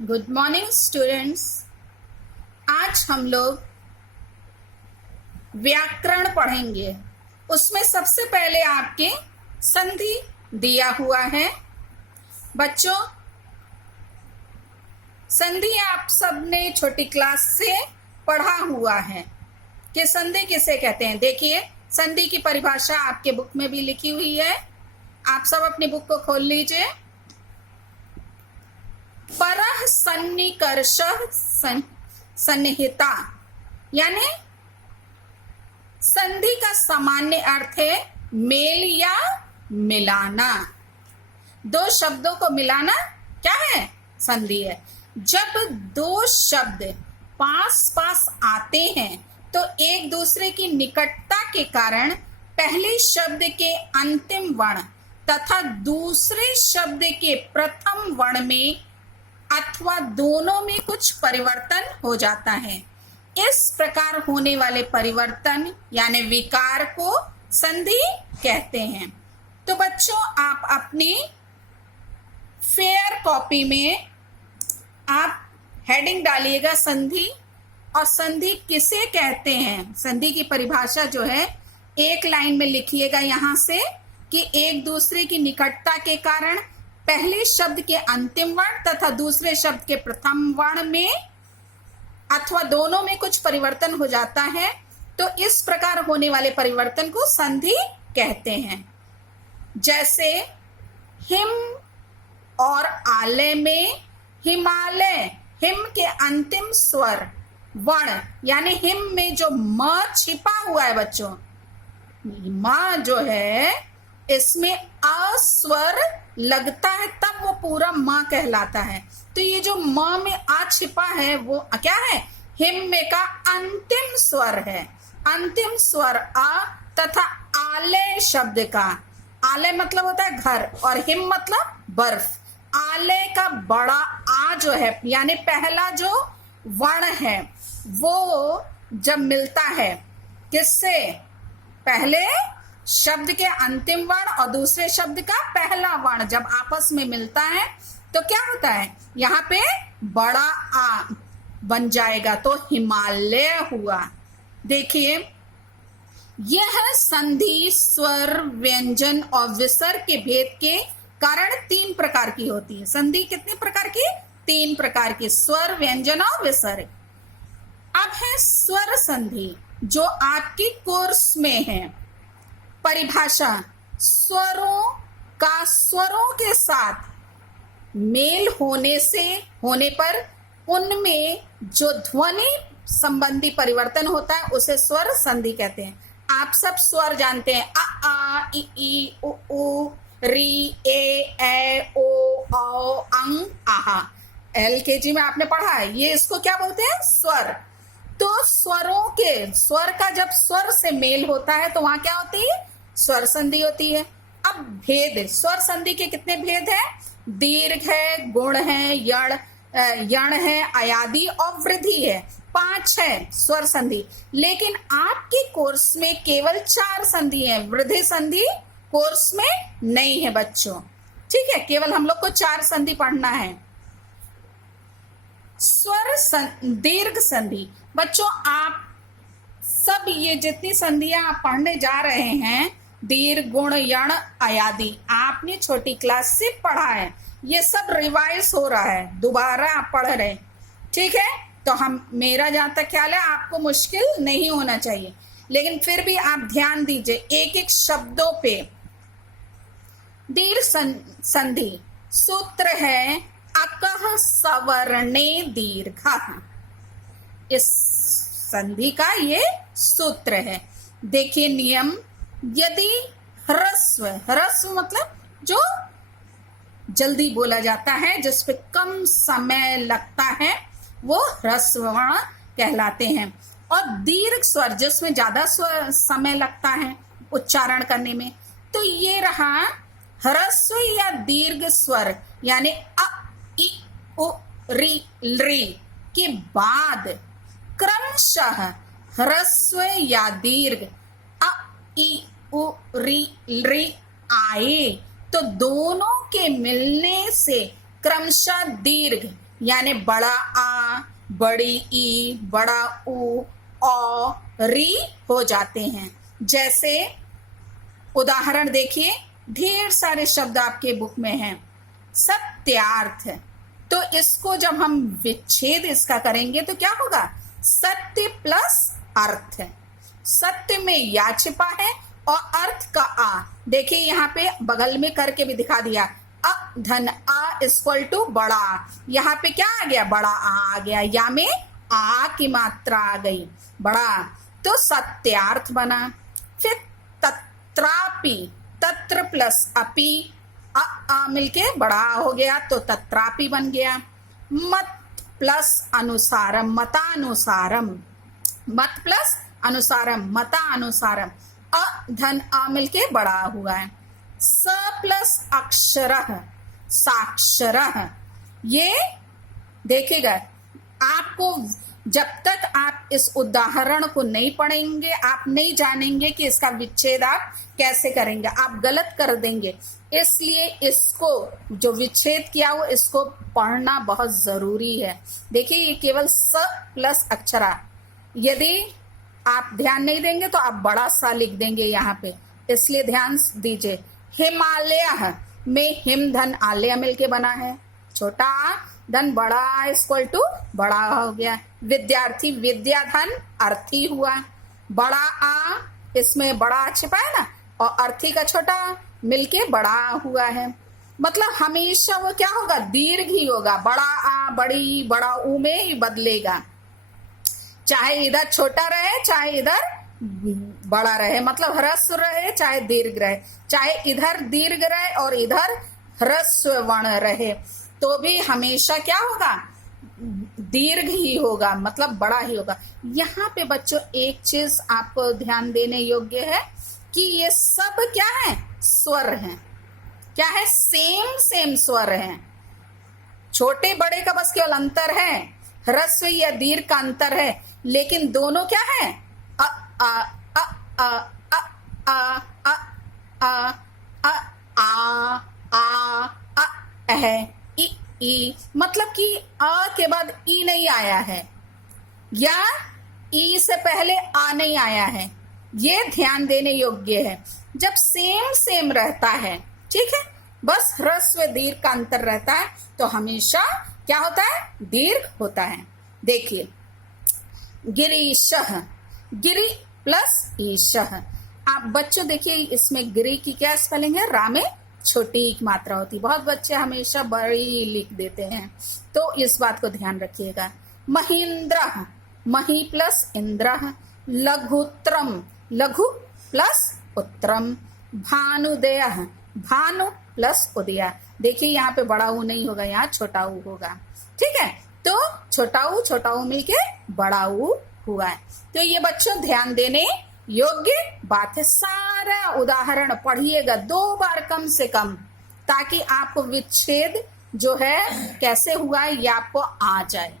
Good morning students. आज हम लोग व्याकरण पढ़ेंगे। उसमें सबसे पहले आपके संधि दिया हुआ है। बच्चों, संधि आप सबने छोटी क्लास से पढ़ा हुआ है कि संधि किसे कहते हैं। देखिए, संधि की परिभाषा आपके बुक में भी लिखी हुई है। आप सब अपनी बुक को खोल लीजिए। परः सन्निकर्षः सन्निहिता, यानी संधि का सामान्य अर्थ है मेल या मिलाना। दो शब्दों को मिलाना क्या है? संधि है। जब दो शब्द पास पास आते हैं तो एक दूसरे की निकटता के कारण पहले शब्द के अंतिम वर्ण तथा दूसरे शब्द के प्रथम वर्ण में अथवा दोनों में कुछ परिवर्तन हो जाता है। इस प्रकार होने वाले परिवर्तन यानी विकार को संधि कहते हैं। तो बच्चों, आप अपनी फेयर कॉपी में आप हेडिंग डालिएगा संधि, और संधि किसे कहते हैं। संधि की परिभाषा जो है एक लाइन में लिखिएगा यहां से कि एक दूसरे की निकटता के कारण पहले शब्द के अंतिम वर्ण तथा दूसरे शब्द के प्रथम वर्ण में अथवा दोनों में कुछ परिवर्तन हो जाता है। तो इस प्रकार होने वाले परिवर्तन को संधि कहते हैं। जैसे हिम और आलय में हिमालय, हिम के अंतिम स्वर वर्ण यानी हिम में जो म छिपा हुआ है बच्चों, म जो है इसमें अस्वर लगता है तब वो पूरा म कहलाता है। तो ये जो म में आ छिपा है वो क्या है? हिम में का अंतिम स्वर है। अंतिम स्वर आ तथा आलय शब्द का, आलय मतलब होता है घर और हिम मतलब बर्फ। आलय का बड़ा आ जो है यानी पहला जो वर्ण है वो जब मिलता है किससे? पहले शब्द के अंतिम वर्ण और दूसरे शब्द का पहला वर्ण जब आपस में मिलता है तो क्या होता है? यहाँ पे बड़ा आ बन जाएगा तो हिमालय हुआ। देखिए, यह संधि स्वर व्यंजन और विसर्ग के भेद के कारण तीन प्रकार की होती है। संधि कितने प्रकार की? तीन प्रकार की, स्वर व्यंजन और विसर्ग। अब है स्वर संधि जो आपकी कोर्स में है। परिभाषा, स्वरों का स्वरों के साथ मेल होने पर उनमें जो ध्वनि संबंधी परिवर्तन होता है उसे स्वर संधि कहते हैं। आप सब स्वर जानते हैं, अ आ इ ई उ ऊ री ए ओ औ अंग आहा। LKG में आपने पढ़ा है, ये इसको क्या बोलते हैं? स्वर। तो स्वरों के स्वर का जब स्वर से मेल होता है तो वहां क्या होती है? स्वर संधि होती है। अब भेद, स्वर संधि के कितने भेद हैं? दीर्घ है, गुण है, यण है, अयादि और वृद्धि है। 5 है स्वर संधि। लेकिन आपके कोर्स में केवल 4 संधि है। वृद्धि संधि कोर्स में नहीं है बच्चों, ठीक है। केवल हम लोग को 4 संधि पढ़ना है। दीर्घ संधि, बच्चों आप सब ये जितनी संधियां आप पढ़ने जा रहे हैं, दीर्घ, गुण, यण, अयादि, आपने छोटी क्लास से पढ़ा है। ये सब रिवाइज हो रहा है, दोबारा आप पढ़ रहे हैं, ठीक है। तो मेरा जहां तक ख्याल है आपको मुश्किल नहीं होना चाहिए, लेकिन फिर भी आप ध्यान दीजिए एक एक शब्दों पे। दीर्घ संधि सूत्र है अकः सवर्णे दीर्घः। इस संधि का ये सूत्र है। देखिए नियम, यदि ह्रस्व मतलब जो जल्दी बोला जाता है, जिस पे कम समय लगता है, वो ह्रस्व वर्ण कहलाते हैं। और दीर्घ स्वर जिसमें ज्यादा समय लगता है उच्चारण करने में, तो ये रहा ह्रस्व या दीर्घ स्वर यानी अ इ उ री री के बाद क्रमशः ह्रस्व या दीर्घ अ इ उ री आए तो दोनों के मिलने से क्रमशः दीर्घ यानी बड़ा आ, बड़ी ई, बड़ा ऊ, औ, री हो जाते हैं। जैसे उदाहरण देखिए, ढेर सारे शब्द आपके बुक में हैं। सत्यार्थ, तो इसको जब हम विच्छेद इसका करेंगे तो क्या होगा? सत्य प्लस अर्थ। सत्य में या छिपा है और अर्थ का आ। देखिए यहाँ पे बगल में करके भी दिखा दिया, अ धन आ इक्वल टू बड़ा। यहाँ पे क्या आ गया? बड़ा आ गया, या में आ की मात्रा आ गई, बड़ा, तो सत्यार्थ बना। फिर तत्रापि, तत्र प्लस अपि, आ मिलके बड़ा हो गया तो तत्रापि बन गया। मत प्लस अनुसारम, मतानुसारम, मत प्लस अनुसारम, मतानुसारम, अ धन आ मिलके बड़ा हुआ है। स प्लस अक्षरः, साक्षरः। ये देखिएगा, आपको जब तक आप इस उदाहरण को नहीं पढ़ेंगे आप नहीं जानेंगे कि इसका विच्छेद आप कैसे करेंगे, आप गलत कर देंगे। इसलिए इसको जो विच्छेद किया हो इसको पढ़ना बहुत जरूरी है। देखिए ये केवल स प्लस अक्षरा, यदि आप ध्यान नहीं देंगे तो आप बड़ा सा लिख देंगे यहाँ पे, इसलिए ध्यान दीजिए। हिमालय में हिम धन आलय मिलके बना है, छोटा आ धन बड़ा इक्वल टू बड़ा हो गया। विद्यार्थी, विद्या धन अर्थी हुआ, बड़ा आ इसमें बड़ा छिपा है ना, और अर्थी का छोटा मिलके बड़ा हुआ है। मतलब हमेशा वो क्या होगा? दीर्घ ही होगा, बड़ा आ, बड़ी, बड़ा ऊ में ही बदलेगा, चाहे इधर छोटा रहे चाहे इधर बड़ा रहे, मतलब ह्रस्व रहे चाहे दीर्घ रहे, चाहे इधर दीर्घ रहे और इधर ह्रस्व वर्ण रहे, तो भी हमेशा क्या होगा? दीर्घ ही होगा, मतलब बड़ा ही होगा। यहाँ पे बच्चों एक चीज आपको ध्यान देने योग्य है कि ये सब क्या है? स्वर हैं। क्या है? सेम सेम स्वर हैं। छोटे बड़े का बस केवल अंतर है, ह्रस्व या दीर्घ का अंतर है, लेकिन दोनों क्या है? अ आ अ आ अ आ अ आ अ आ अ है, ई, मतलब कि आ के बाद ई नहीं आया है या ई से पहले आ नहीं आया है, ये ध्यान देने योग्य है। जब सेम सेम रहता है, ठीक है, बस ह्रस्व दीर्घ का अंतर रहता है तो हमेशा क्या होता है? दीर्घ होता है। देखिए गिरीशः, गिरी प्लस ईशः। आप बच्चों देखिए इसमें गिरी की क्या स्पेलिंग है? रा में छोटी मात्रा होती, बहुत बच्चे हमेशा बड़ी लिख देते हैं, तो इस बात को ध्यान रखिएगा। महेंद्र, मही प्लस इंद्र। लघुत्रम, लघु प्लस उत्तरम। भानुदय, भानु प्लस उदया। देखिए यहाँ पे बड़ा ऊ नहीं होगा, यहाँ छोटा ऊ होगा, ठीक है, तो छोटा ऊ मिलके बड़ा ऊ हुआ है। तो ये बच्चों ध्यान देने योग्य बात है। सारा उदाहरण पढ़िएगा 2 बार कम से कम, ताकि आपको विच्छेद जो है कैसे हुआ है ये आपको आ जाए।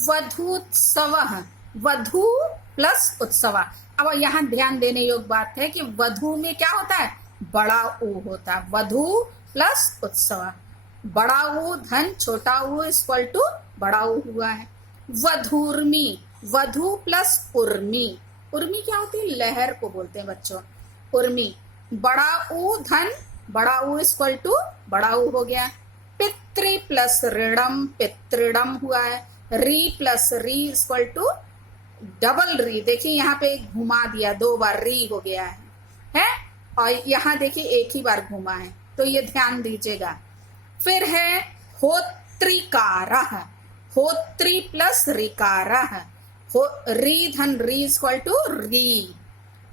वधूत्सव, वधु प्लस उत्सव। अब यहाँ ध्यान देने योग्य बात है कि वधु में क्या होता है? बड़ा ऊ होता है, वधु प्लस उत्सव। बड़ा ऊ धन छोटा ऊ इक्वल टू बड़ा ऊ हुआ है। वधूर्मी, वधु प्लस उर्मी। उर्मी क्या होती है? लहर को बोलते हैं बच्चों, उर्मी। बड़ा ऊ धन बड़ा ऊ इक्वल टू बड़ा ऊ हो गया। पितृ प्लस ऋणम, पितृणम हुआ है। री प्लस री इक्वल टू डबल री। देखिए यहाँ पे घुमा दिया, 2 बार री हो गया है? और यहाँ देखिए एक ही बार घुमा है, तो ये ध्यान दीजिएगा। फिर है होत्रिकारः, होत्री प्लस रिकारः। री धन री इक्वल टू री।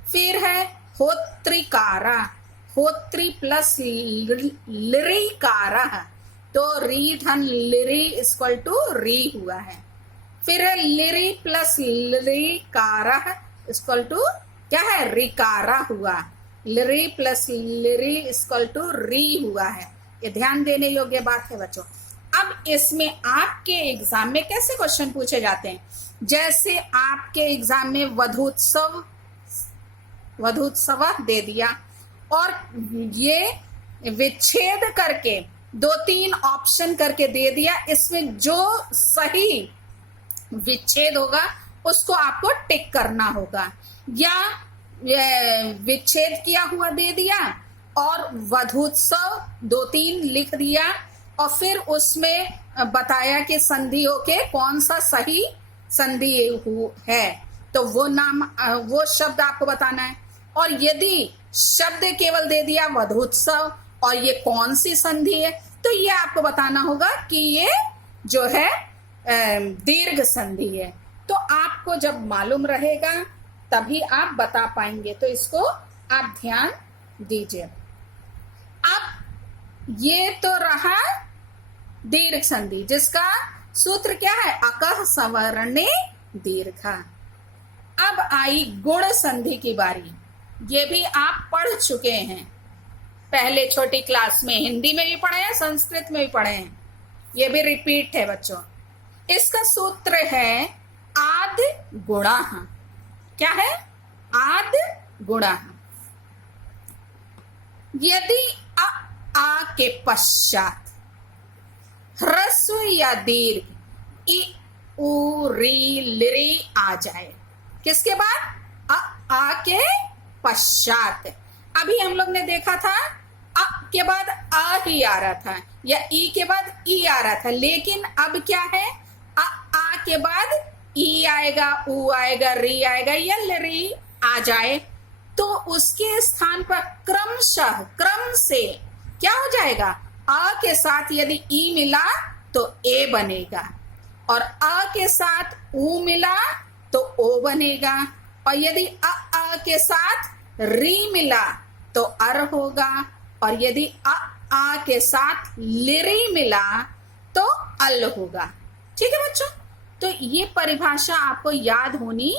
फिर है होत्रिकारा, होत्री प्लस लिरिकारः, तो री धन लिरी इक्वल टू री हुआ है। फिर लिरी प्लस लिरिकारः इक्वल टू क्या है? रिकारा हुआ। लिरी प्लस लिरी इक्वल टू री हुआ है। ये ध्यान देने योग्य बात है बच्चों। अब इसमें आपके एग्जाम में कैसे क्वेश्चन पूछे जाते हैं? जैसे आपके एग्जाम में वधूत्सव, वधूत्सव दे दिया और ये विच्छेद करके दो तीन ऑप्शन करके दे दिया, इसमें जो सही विच्छेद होगा उसको आपको टिक करना होगा, या विच्छेद किया हुआ दे दिया और वधूत्सव दो तीन लिख दिया और फिर उसमें बताया कि संधियों के कौन सा सही संधि है, तो वो नाम वो शब्द आपको बताना है। और यदि शब्द केवल दे दिया वधूत्सव और ये कौन सी संधि है, तो ये आपको बताना होगा कि ये जो है दीर्घ संधि है। तो आपको जब मालूम रहेगा तभी आप बता पाएंगे, तो इसको आप ध्यान दीजिए। अब ये तो रहा दीर्घ संधि, जिसका सूत्र क्या है, अकः सवर्णे दीर्घा। अब आई गुण संधि की बारी। ये भी आप पढ़ चुके हैं पहले छोटी क्लास में, हिंदी में भी पढ़े हैं, संस्कृत में भी पढ़े हैं, ये भी रिपीट है बच्चों। इसका सूत्र है आदि गुणाः। क्या है, आदि गुणाः। यदि आ के पश्चात ह्रस्व या दीर्घ इ उ री लिरी आ जाए, किसके बाद, आ के पश्चात। अभी हम लोग ने देखा था अ के बाद आ ही आ रहा था या ई के बाद ई आ रहा था, लेकिन अब क्या है, आ के बाद ई आएगा, ऊ आएगा, री आएगा या लरी आ जाए, तो उसके स्थान पर क्रमशः क्रम से क्या हो जाएगा, आ के साथ यदि ई मिला तो ए बनेगा, और आ के साथ ऊ मिला तो ओ बनेगा, और यदि आ के साथ री मिला तो अर होगा, और यदि आ के साथ लिरी मिला तो अल होगा। ठीक है बच्चों, तो ये परिभाषा आपको याद होनी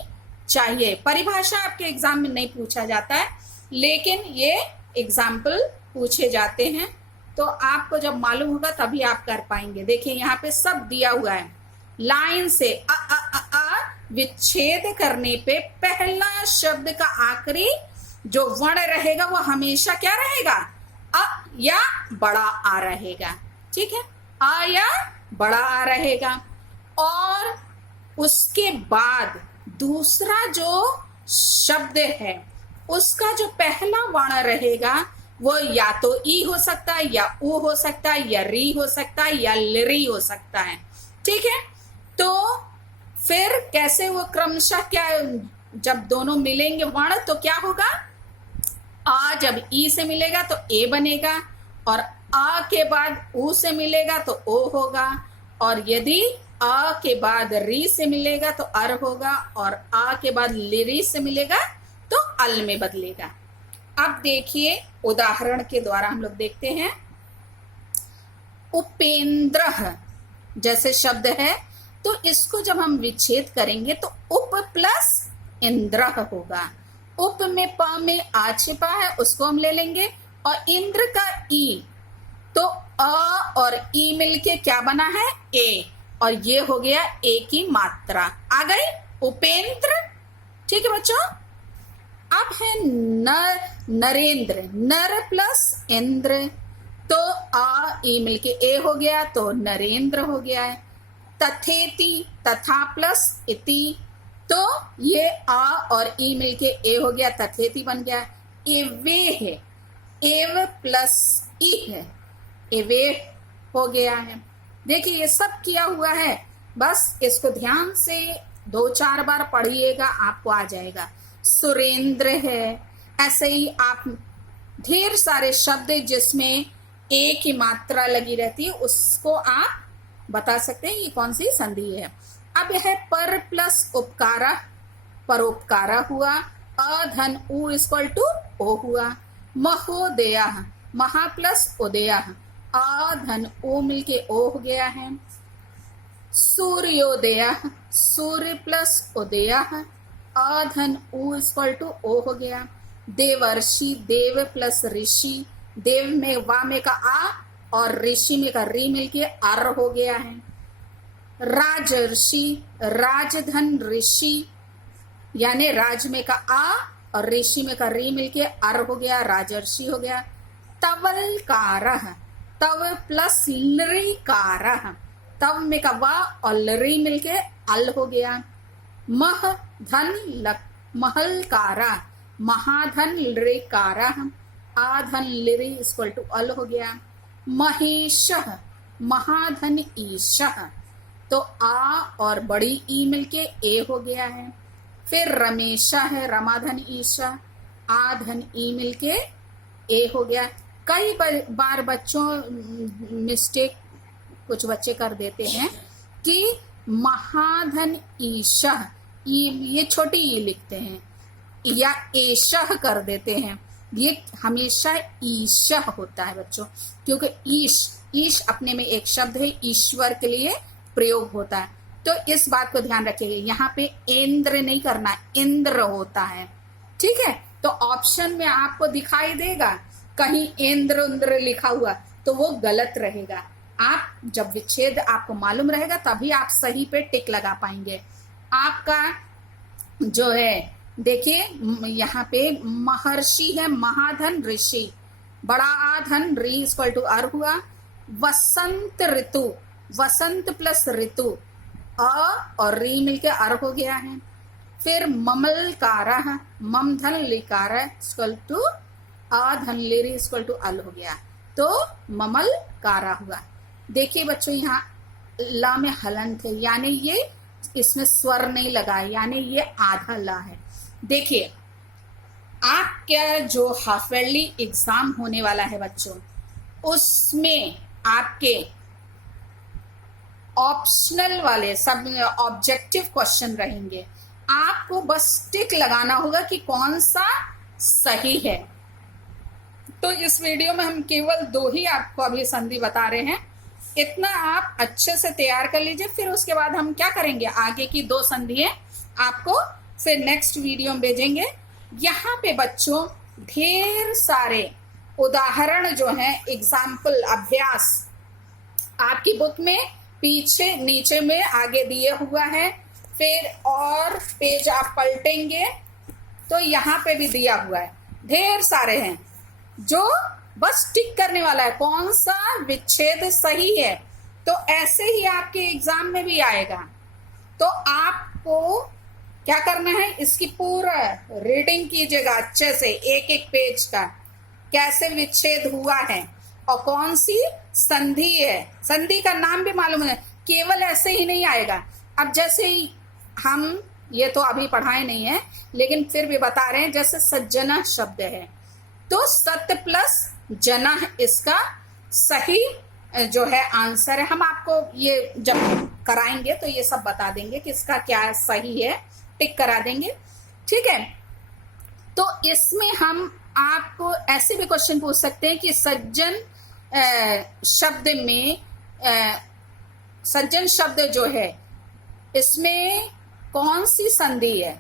चाहिए। परिभाषा आपके एग्जाम में नहीं पूछा जाता है, लेकिन ये एग्जाम्पल पूछे जाते हैं, तो आपको जब मालूम होगा तभी आप कर पाएंगे। देखिए यहाँ पे सब दिया हुआ है, लाइन से आ विच्छेद करने पे पहला शब्द का आखिरी जो वर्ण रहेगा वो हमेशा क्या रहेगा, अ या बड़ा आ रहेगा। ठीक है, आ या बड़ा आ रहेगा, और उसके बाद दूसरा जो शब्द है उसका जो पहला वर्ण रहेगा वो या तो ई हो सकता है, या ऊ हो सकता है, या री हो सकता है, या लिरी हो सकता है। ठीक है, तो फिर कैसे वो क्रमशः क्या, जब दोनों मिलेंगे वर्ण तो क्या होगा, आ जब ई से मिलेगा तो ए बनेगा, और आ के बाद ऊ से मिलेगा तो ओ होगा, और यदि आ के बाद री से मिलेगा तो अर होगा, और आ के बाद लिरी से मिलेगा तो अल में बदलेगा। अब देखिए उदाहरण के द्वारा हम लोग देखते हैं। उपेंद्र जैसे शब्द है, तो इसको जब हम विच्छेद करेंगे तो उप प्लस इंद्र होगा। उप में प में आ छिपा है, उसको हम ले लेंगे, और इंद्र का ई, तो अ और ई मिलके क्या बना है, ए, और ये हो गया ए की मात्रा आ गई, उपेंद्र। ठीक है बच्चों, अब है नर, नरेंद्र, नर प्लस इंद्र, तो आ ई मिलके ए हो गया तो नरेंद्र हो गया है। तथेति, तथा प्लस इति, तो ये आ और ई मिलके ए हो गया, तथेति बन गया। एवे है, एव प्लस ई है, एवे हो गया है। देखिए ये सब किया हुआ है, बस इसको ध्यान से 2-4 बार पढ़िएगा, आपको आ जाएगा। सुरेंद्र है, ऐसे ही आप ढेर सारे शब्द जिसमें ए की मात्रा लगी रहती है उसको आप बता सकते हैं ये कौन सी संधि है। अब यह पर प्लस उपकारा, परोपकारा हुआ, अधन उ इक्वल टू ओ हुआ। महोदया, महा प्लस उदया, अधन ओ मिलके ओ हो गया है। सूर्योदय, सूर्य प्लस उदय, अधन उ इक्वल टू ओ हो गया। देवर्षि, देव प्लस ऋषि, देव में वा में का आ और ऋषि में का री मिलके अर हो गया है। राजर्षि, राजधन ऋषि, यानी राज में का आ और ऋषि में का री मिलके अर हो गया, राजर्षि हो गया। तवलकारः, तव प्लस लृकारः, तव में का वा और लरी मिलके अल हो गया। मह धन महलकारा, महाधन लृकारः, आधन लिरी इक्वल टू अल हो गया। महेशः, महाधन ईशः, तो आ और बड़ी ई मिलके ए हो गया है। फिर रमेशा है, रमाधन ईशा, आधन ई मिलके ए हो गया। कई बार बच्चों मिस्टेक कुछ बच्चे कर देते हैं कि महाधन ईशा, ये छोटी ई लिखते हैं या एशह कर देते हैं। ये हमेशा ईशह होता है बच्चों, क्योंकि ईश अपने में एक शब्द है, ईश्वर के लिए प्रयोग होता है। तो इस बात को ध्यान रखिएगा, यहाँ पे इंद्र नहीं करना, इंद्र होता है। ठीक है, तो ऑप्शन में आपको दिखाई देगा कहीं इंद्र उन्द्र लिखा हुआ, तो वो गलत रहेगा। आप जब विच्छेद आपको मालूम रहेगा तभी आप सही पे टिक लगा पाएंगे। आपका जो है देखिए यहाँ पे महर्षि है, महाधन ऋषि, बड़ा आधन री इक्वल टू अर हुआ। वसंत ऋतु, वसंत प्लस ऋतु अ और री मिलके अर हो गया है। फिर ममलकारा, मम धन लिकारा इक्वल टू अधन लिरी इक्वल टू अल हो गया, तो ममलकारा हुआ। देखिए बच्चों यहाँ ला में हलंत है, यानी ये इसमें स्वर नहीं लगा है, यानी ये आधा ला है। देखिए आपका जो हाफ ईयरली एग्जाम होने वाला है बच्चों, उसमें आपके ऑप्शनल वाले सब ऑब्जेक्टिव क्वेश्चन रहेंगे। आपको बस टिक लगाना होगा कि कौन सा सही है। तो इस वीडियो में हम केवल 2 ही आपको अभी संधि बता रहे हैं, इतना आप अच्छे से तैयार कर लीजिए। फिर उसके बाद हम क्या करेंगे, आगे की 2 संधियां आपको फिर नेक्स्ट वीडियो में भेजेंगे। यहाँ पे बच्चों ढेर सारे उदाहरण जो हैं, एग्जाम्पल अभ्यास आपकी बुक में पीछे नीचे में आगे दिए हुआ है। फिर और पेज आप पलटेंगे तो यहाँ पे भी दिया हुआ है, ढेर सारे हैं जो बस टिक करने वाला है कौन सा विच्छेद सही है। तो ऐसे ही आपके एग्जाम में भी आएगा। तो आपको क्या करना है, इसकी पूरा रीडिंग कीजिएगा अच्छे से, एक एक पेज का, कैसे विच्छेद हुआ है और कौन सी संधि है। संधि का नाम भी मालूम है, केवल ऐसे ही नहीं आएगा। अब जैसे ही हम ये तो अभी पढ़ाए नहीं है, लेकिन फिर भी बता रहे हैं, जैसे सज्जना शब्द है तो सत्य प्लस जना इसका सही जो है आंसर है। हम आपको ये जब कराएंगे तो ये सब बता देंगे कि इसका क्या सही है, टिक करा देंगे। ठीक है, तो इसमें हम आपको ऐसे भी क्वेश्चन पूछ सकते हैं कि सज्जन शब्द में सज्जन शब्द जो है इसमें कौन सी संधि है।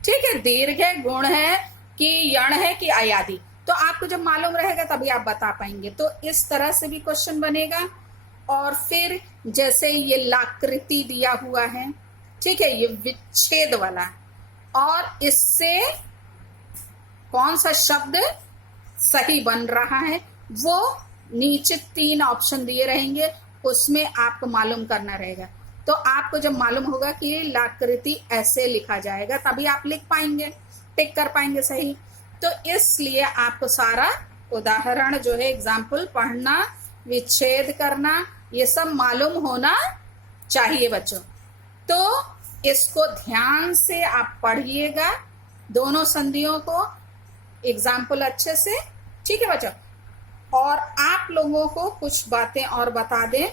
ठीक है, दीर्घ है, गुण है कि यण है कि अयादि, तो आपको जब मालूम रहेगा तभी आप बता पाएंगे। तो इस तरह से भी क्वेश्चन बनेगा। और फिर जैसे ये लाकृति दिया हुआ है, ठीक है, ये विच्छेद वाला, और इससे कौन सा शब्द सही बन रहा है वो नीचे 3 ऑप्शन दिए रहेंगे, उसमें आपको मालूम करना रहेगा। तो आपको जब मालूम होगा कि लाकृति ऐसे लिखा जाएगा तभी आप लिख पाएंगे, टिक कर पाएंगे सही। तो इसलिए आपको सारा उदाहरण जो है, एग्जाम्पल पढ़ना, विच्छेद करना, ये सब मालूम होना चाहिए बच्चों। तो इसको ध्यान से आप पढ़िएगा, दोनों संधियों को, एग्जाम्पल अच्छे से। ठीक है बच्चों, और आप लोगों को कुछ बातें और बता दें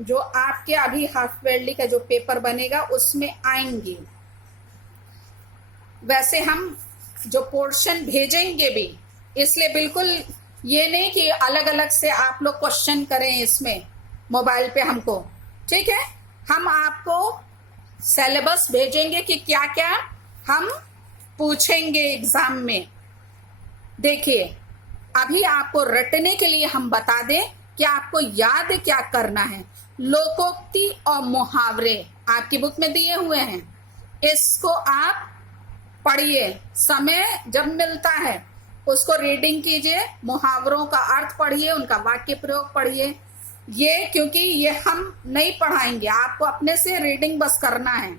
जो आपके अभी हाफ ईयरली का जो पेपर बनेगा उसमें आएंगी। वैसे हम जो पोर्शन भेजेंगे भी, इसलिए बिल्कुल ये नहीं कि अलग अलग से आप लोग क्वेश्चन करें इसमें मोबाइल पे हमको। ठीक है, हम आपको सिलेबस भेजेंगे कि क्या क्या हम पूछेंगे एग्जाम में। देखिए अभी आपको रटने के लिए हम बता दें कि आपको याद क्या करना है। लोकोक्ति और मुहावरे आपकी बुक में दिए हुए हैं, इसको आप पढ़िए, समय जब मिलता है उसको रीडिंग कीजिए, मुहावरों का अर्थ पढ़िए, उनका वाक्य प्रयोग पढ़िए। ये क्योंकि ये हम नहीं पढ़ाएंगे, आपको अपने से रीडिंग बस करना है।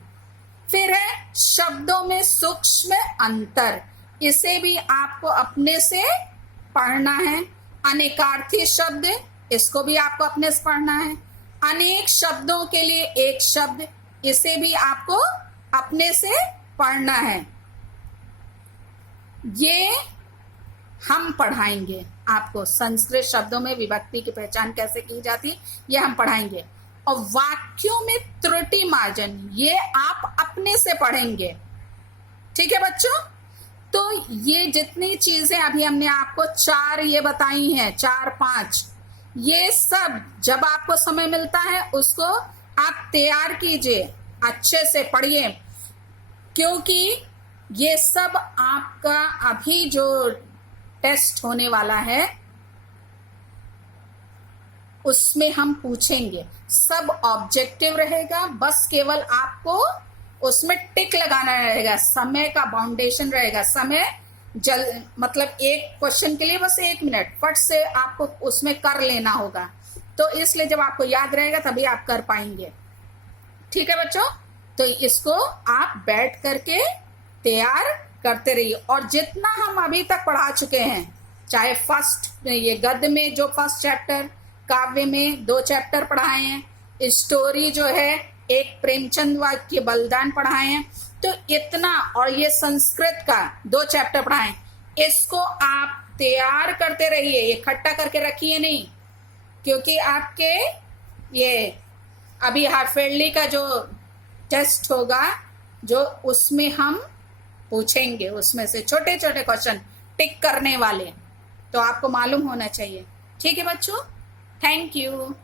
फिर है शब्दों में सूक्ष्म अंतर, इसे भी आपको अपने से पढ़ना है। अनेकार्थी शब्द, इसको भी आपको अपने से पढ़ना है। अनेक शब्दों के लिए एक शब्द, इसे भी आपको अपने से पढ़ना है। ये हम पढ़ाएंगे आपको। संस्कृत शब्दों में विभक्ति की पहचान कैसे की जाती, ये हम पढ़ाएंगे। और वाक्यों में त्रुटि मार्जन, ये आप अपने से पढ़ेंगे। ठीक है बच्चों, तो ये जितनी चीजें अभी हमने आपको 4 ये बताई हैं, 4-5, ये सब जब आपको समय मिलता है उसको आप तैयार कीजिए, अच्छे से पढ़िए, क्योंकि ये सब आपका अभी जो टेस्ट होने वाला है उसमें हम पूछेंगे। सब ऑब्जेक्टिव रहेगा, बस केवल आपको उसमें टिक लगाना रहेगा, समय का बाउंडेशन रहेगा। समय मतलब एक क्वेश्चन के लिए बस 1 मिनट फट से आपको उसमें कर लेना होगा। तो इसलिए जब आपको याद रहेगा तभी आप कर पाएंगे। ठीक है बच्चों, तो इसको आप बैठ करके तैयार करते रहिए। और जितना हम अभी तक पढ़ा चुके हैं, चाहे फर्स्ट ये गद्य में जो फर्स्ट चैप्टर, काव्य में 2 चैप्टर पढ़ाए हैं, स्टोरी जो है एक प्रेमचंद वाक्य बलिदान पढ़ाए हैं, तो इतना, और ये संस्कृत का 2 चैप्टर पढ़ाए, इसको आप तैयार करते रहिए, इकट्ठा करके रखिए नहीं, क्योंकि आपके ये अभी हाफ ईयरली का जो टेस्ट होगा, जो उसमें हम पूछेंगे, उसमें से छोटे छोटे क्वेश्चन टिक करने वाले, तो आपको मालूम होना चाहिए। ठीक है बच्चों, थैंक यू।